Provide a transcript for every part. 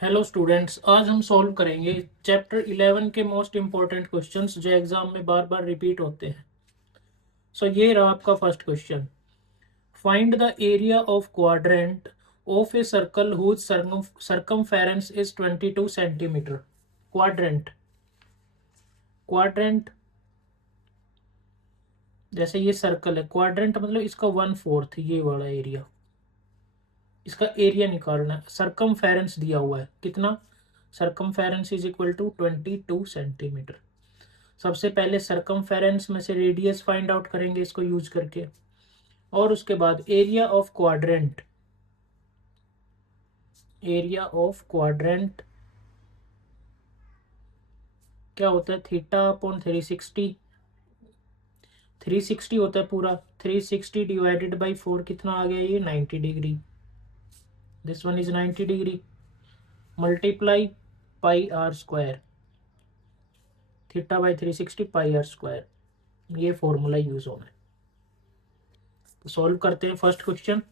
Hello students, आज हम solve करेंगे चैप्टर 11 के मोस्ट इंपॉर्टेंट क्वेश्चंस जो एग्जाम में बार बार रिपीट होते हैं। ये रहा आपका first question. Find the area of quadrant of a circle whose circumference is 22 centimetre. Quadrant quadrant जैसे ये सर्कल है, क्वाड्रेंट मतलब इसका 1/4 ये वाला एरिया, इसका एरिया निकालना है। सरकमफेरेंस दिया हुआ है कितना, circumference is equal to 22 centimetre. सबसे पहले सरकमफेरेंस में से रेडियस फाइंड आउट करेंगे इसको यूज करके, और उसके बाद area of quadrant, area of quadrant क्या होता है, थीटा अपॉन 360, 360 होता है पूरा, 360 डिवाइडेड बाई 4 कितना आ गया, ये 90 degree, this one is 90 degree, multiply pi r square, theta by 360 pi r square, ये फॉर्मूला यूज होना है। तो सॉल्व करते हैं first question.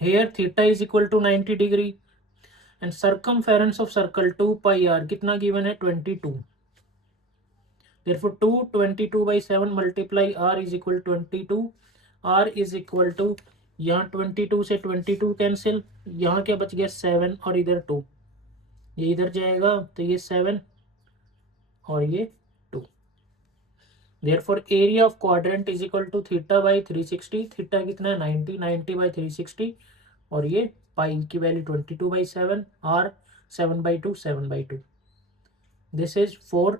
Here theta is equal to 90 degree and circumference of circle 2 pi r कितना given है, 22। therefore 2 22 by 7 multiply r is equal 22, r is equal to, यहाँ 22 से 22 कैंसिल, यहाँ क्या बच गया 7 और इधर 2, ये इधर जाएगा तो ये 7 और ये 2। therefore area of quadrant is equal to theta by 360, theta कितना है 90, 90 बाई 360, और ये पाई की वैल्यू 22/7, आर 7/2, 7/2, दिस इज 4,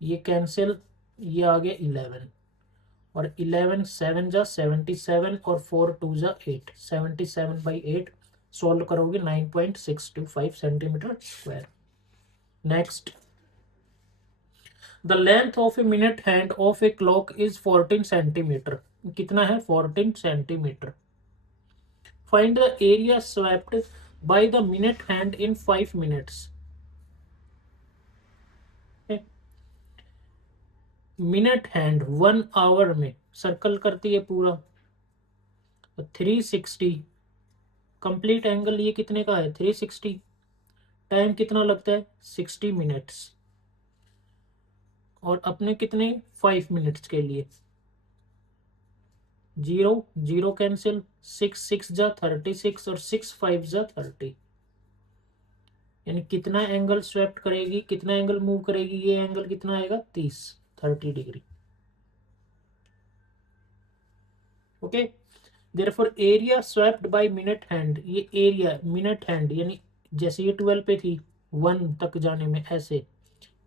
ये कैंसिल, ये आ गया 11, और 11 7 जा 77 और 4 2 जा 8, 77/8 सॉल्व करोगे 9.625 centimetre square. Next, the length of a minute hand of a clock is 14 centimetre, कितना है 14 centimetre. Find the area swept by the minute hand in 5 minutes. Minute hand 1 hour में सर्कल करती है पूरा, 360 कंप्लीट एंगल, ये कितने का है 360, टाइम कितना लगता है 60 मिनट्स, और अपने कितने 5 मिनट्स के लिए, 0 0 कैंसिल, 6 6 जा 36 और 6 5 जा 30, यानी कितना एंगल स्वेप्ट करेगी, कितना एंगल मूव करेगी, ये एंगल कितना आएगा 30 degree. Okay, therefore area swept by minute hand, ये एरिया मिनट हैंड यानी जैसे ये 12 पे थी 1 तक जाने में, ऐसे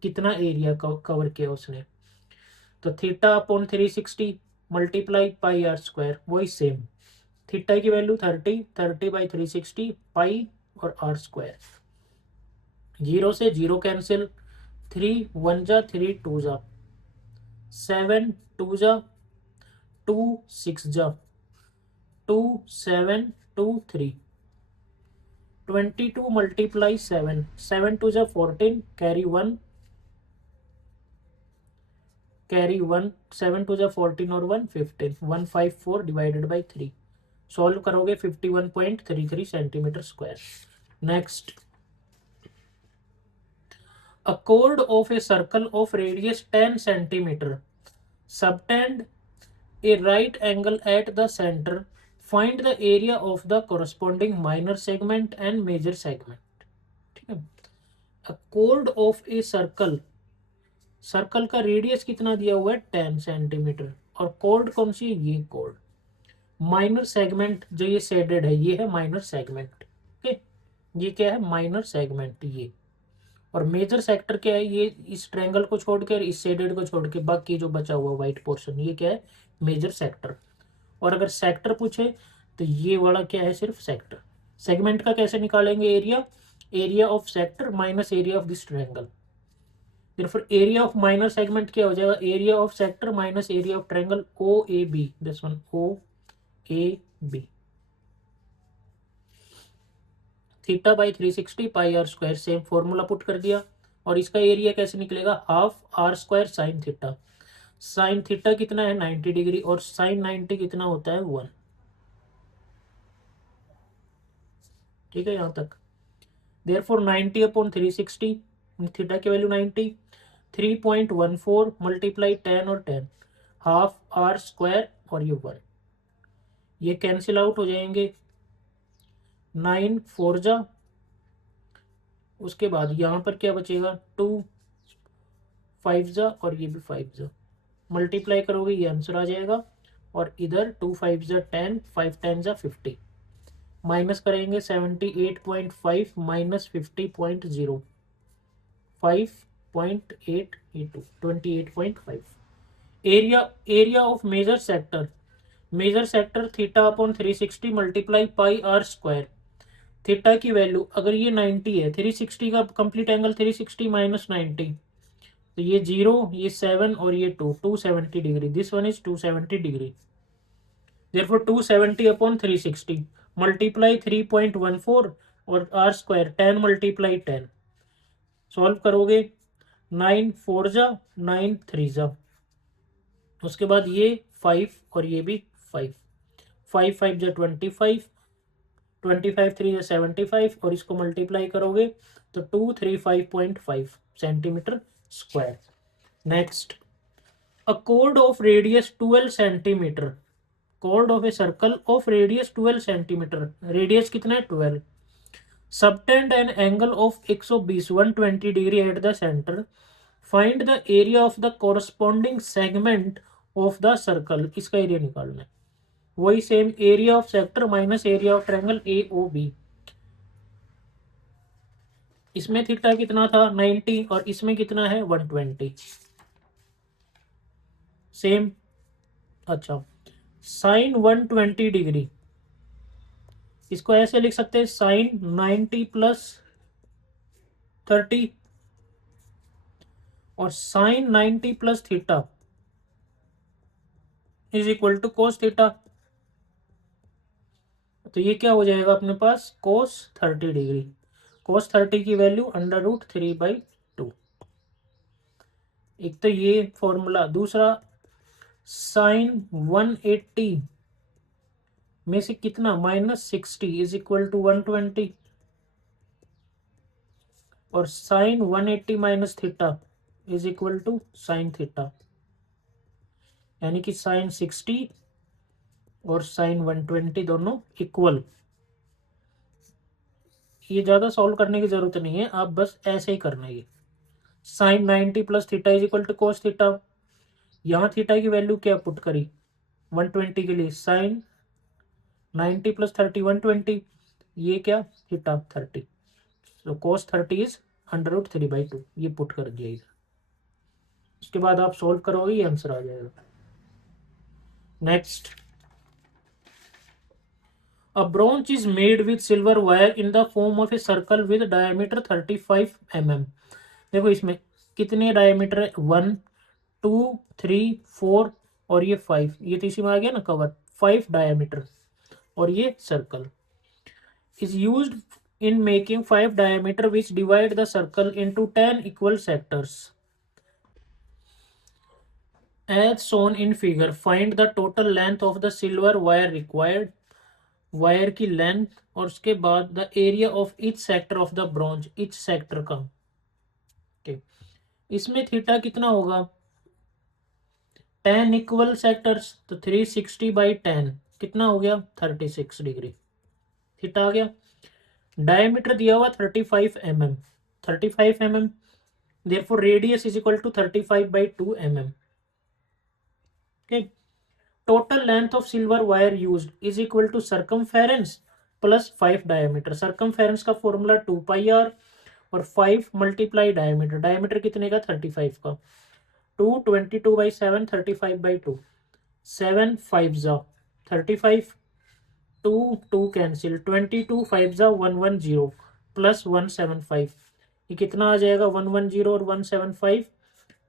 कितना एरिया कवर किया उसने, तो theta upon 360 multiply pi r square, वही सेम, थीटा की वैल्यू 30, 30/360 पाई और आर स्क्वायर, 0 से 0 कैंसिल, 3 1 जा 3 2 जा 7 2 जा 2 6 जा 2 7 2 3, 22 मल्टीप्लाई 7, 7 2 जा 14, कैरी 1, कैरी 1, 7 2 जा 14 और 1 15, 154 डिवाइडेड बाई 3, सॉल्व करोगे 51.33 centimetre square. Next, a chord of a circle of radius 10 centimeter subtend a right angle at the center, find the area of the corresponding minor segment and major segment। ठीक है, a chord of a circle, circle का radius कितना दिया हुआ है 10 centimetre, और code कौन सी है, ये कोड, माइनर सेगमेंट जो ये शेडेड है ये है माइनर सेगमेंट। ओके, ये क्या है माइनर सेगमेंट ये, और मेजर सेक्टर क्या है, ये इस ट्रायंगल को छोड़ के, इस शेडेड को छोड़ के बाकी जो बचा हुआ व्हाइट पोर्शन, ये क्या है मेजर सेक्टर। और अगर सेक्टर पूछे तो ये वाला क्या है सिर्फ सेक्टर। सेगमेंट का कैसे निकालेंगे area, area of sector minus area of this triangle, फिर एरिया ऑफ माइनर सेगमेंट क्या हो जाएगा, area of sector minus area of triangle O A B, this one O A B, theta by 360 pi r square, same formula put कर दिया, और इसका एरिया कैसे निकलेगा, half r square sine theta, sine theta कितना है 90 डिग्री, और साइन 90 कितना होता है 1। ठीक है यहाँ तक। देयरफॉर 90 अपॉन 360, थीटा की वैल्यू 90, 3.14 मल्टीप्लाई 10 और 10, हाफ आर स्क्वायर और ये 1, ये कैंसिल आउट हो जाएंगे, 9 4 जा, उसके बाद यहाँ पर क्या बचेगा, 2 5 जा और ये भी 5 जा, मल्टीप्लाई करोगे ये आंसर आ जाएगा, और इधर 2 5 जा 10, 5 10 जा 50, माइनस करेंगे 78.5 minus 50.0, 5.8 into 28.5। Area of major sector theta upon 360 multiply pi r square. Theta की वैल्यू अगर ये 90 है, 360 का कंप्लीट एंगल 360 माइनस 90, तो ये 0, ये 7 और ये 2, 270 degree, this one is 270 degree. Therefore 270 upon 360 multiply 3.14 और आर स्क्वायर 10 मल्टीप्लाई 10, सॉल्व करोगे 9 4 जा 9 3 जा, उसके बाद ये 5 और ये भी 5, 5 5 जा 25, 25 3 जा 75 और इसको मल्टीप्लाई करोगे तो 235.5 centimetre square. Next, a chord of radius 12 centimetre, chord of a circle of radius 12 centimetre, radius कितना है 12, subtend an angle of 120 120 degree at the centre, find the area of the corresponding segment of the circle, इसका एरिया निकालना है, वही same area of sector minus area of triangle A O B. इसमें theta कितना था 90 और इसमें कितना है 120, सेम। अच्छा, साइन 120 डिग्री, इसको ऐसे लिख सकते हैं साइन 90 प्लस 30 और sine 90 plus theta is equal to cos theta, तो ये क्या हो जाएगा अपने पास कोस 30 डिग्री, कोस 30 की वैल्यू √3/2। एक तो ये फॉर्मूला, दूसरा साइन 180 में से कितना -60 इज इक्वल टू 120, और sine 180 minus theta is equal to sine theta, यानी कि साइन 60 और साइन 120 दोनों इक्वल। ये ज्यादा सॉल्व करने की जरूरत नहीं है, आप बस ऐसे ही करना है। Sine 90 plus theta is equal to cos theta, यहाँ थीटा की वैल्यू क्या पुट करी 120 के लिए, साइन 90 प्लस 30 120, ये क्या थीटा 30, तो कोस 30 इज √3/2, ये पुट कर दिया इधर। उसके बाद आप सोल्व करोगे ये आंसर आ जाएगा। Next, a branch is made with silver wire in the form of a circle with diameter 35 mm। देखो इसमें कितने डायमीटर है 1 2 3 4 और ये 5, ये तो इसी में आ गया ना कवर, 5 डायमीटर, और ये circle is used in making 5 diameter which divide the circle into 10 equal sectors as shown in figure। find the total length of the silver wire required, wire की लेंथ और उसके बाद the area of each sector of the bronze, each sector का। ठीक, इसमें theta कितना होगा 10 equal sectors, तो 360/10 कितना हो गया 36 डिग्री, थीटा आ गया। डायमीटर दिया हुआ 35 mm, 35 mm, therefore radius is equal to 35/2 mm। ठीक, total length of silver wire used is equal to circumference plus 5 diameter, circumference का फॉर्मूला 2πr और 5 मल्टीप्लाई डायमीटर, डायमीटर कितने का 35 का, 2 22/7 35/2, 7 5 जा 35, 2 2 कैंसिल, 22 5 जा 110 प्लस 175, ये कितना आ जाएगा 110 और 175,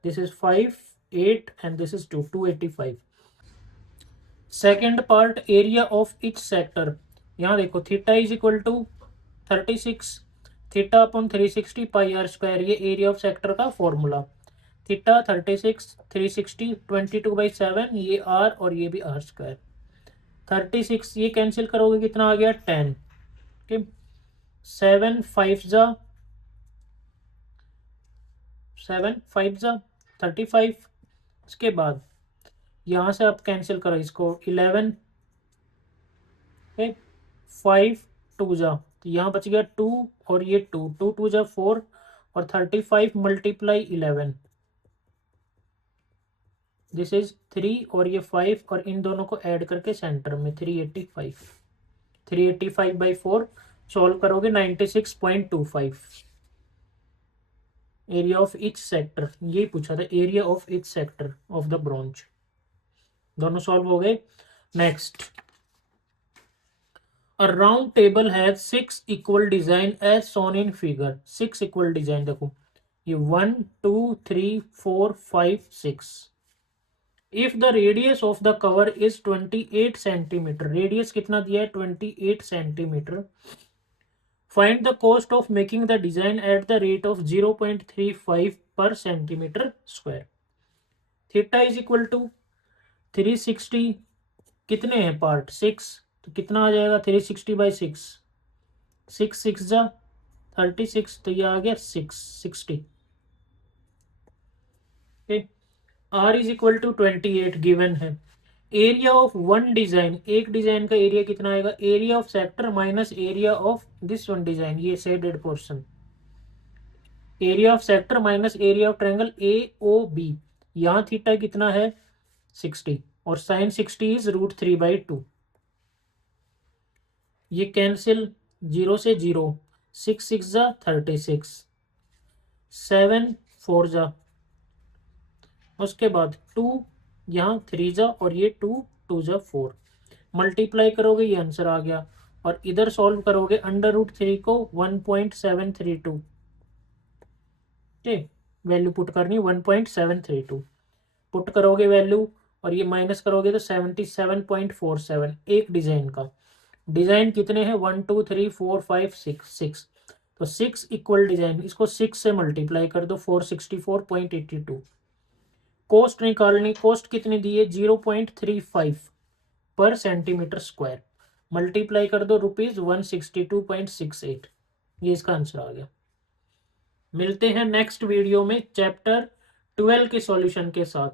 this is 5 8 and this is 2 285। Second part, area of each sector, यहाँ देखो theta is equal to 36, theta upon 360 pi r square, ये एरिया ऑफ सेक्टर का फॉर्मूला, थीटा 36 360 22/7, ये आर और ये भी आर स्क्वायर, 36 ये कैंसिल करोगे कितना आ गया 10। ठीक, 7 5 जा 7 5 जा 35। इसके बाद यहाँ से आप कैंसिल करो इसको 11, 5 2 जा, तो यहाँ बच गया 2 और ये 2, 2 2 जा 4 और 35 मल्टीप्लाई 11, दिस इज 3 और ये 5 और इन दोनों को ऐड करके सेंटर में 385, 385/4 सॉल्व करोगे 96.25 एरिया ऑफ ईच सेक्टर। ये पूछा था area of each sector of the bronze. दोनों सॉल्व हो गए। Next, A round table has 6 equal design as shown in figure। 6 equal design देखो, ये 1 2 3 4 5 6। If the radius of the cover is 28 centimeter, radius कितना दिया है 28 centimeter, find the cost of making the design at the rate of 0.35 per centimeter square। Theta is equal to 360, कितने हैं part 6, तो कितना आ जाएगा 360/6, 6 6 जा 36, तो ये आ गया 660। R is equal to 28 given है। एरिया ऑफ वन डिजाइन, एक डिजाइन का एरिया कितना आएगा, area of sector minus area of this one design, ये shaded portion, area of sector minus area of triangle A O B. यहाँ theta कितना है 60 और साइन 60 इज √3/2। ये कैंसिल, 0 से 0, 6 6 जा 36, 7 4 जा, उसके बाद 2 यहाँ 3 जा और ये 2 2 जा 4, मल्टीप्लाई करोगे ये आंसर आ गया। और इधर सॉल्व करोगे √3 को 1.732, ठीक, वैल्यू पुट करनी 1.732, पुट करोगे वैल्यू और ये माइनस करोगे तो 77.47। एक डिजाइन का, डिजाइन कितने हैं 1 2 3 4 5 6 6, तो 6 इक्वल डिजाइन, इसको 6 से मल्टीप्लाई कर दो 464.82। कॉस्ट निकालनी, कॉस्ट कितनी दी है 0.35 पर सेंटीमीटर स्क्वायर, मल्टीप्लाई कर दो ₹162.68। ये इसका आंसर आ गया। मिलते हैं नेक्स्ट वीडियो में चैप्टर 12 के सॉल्यूशन के साथ।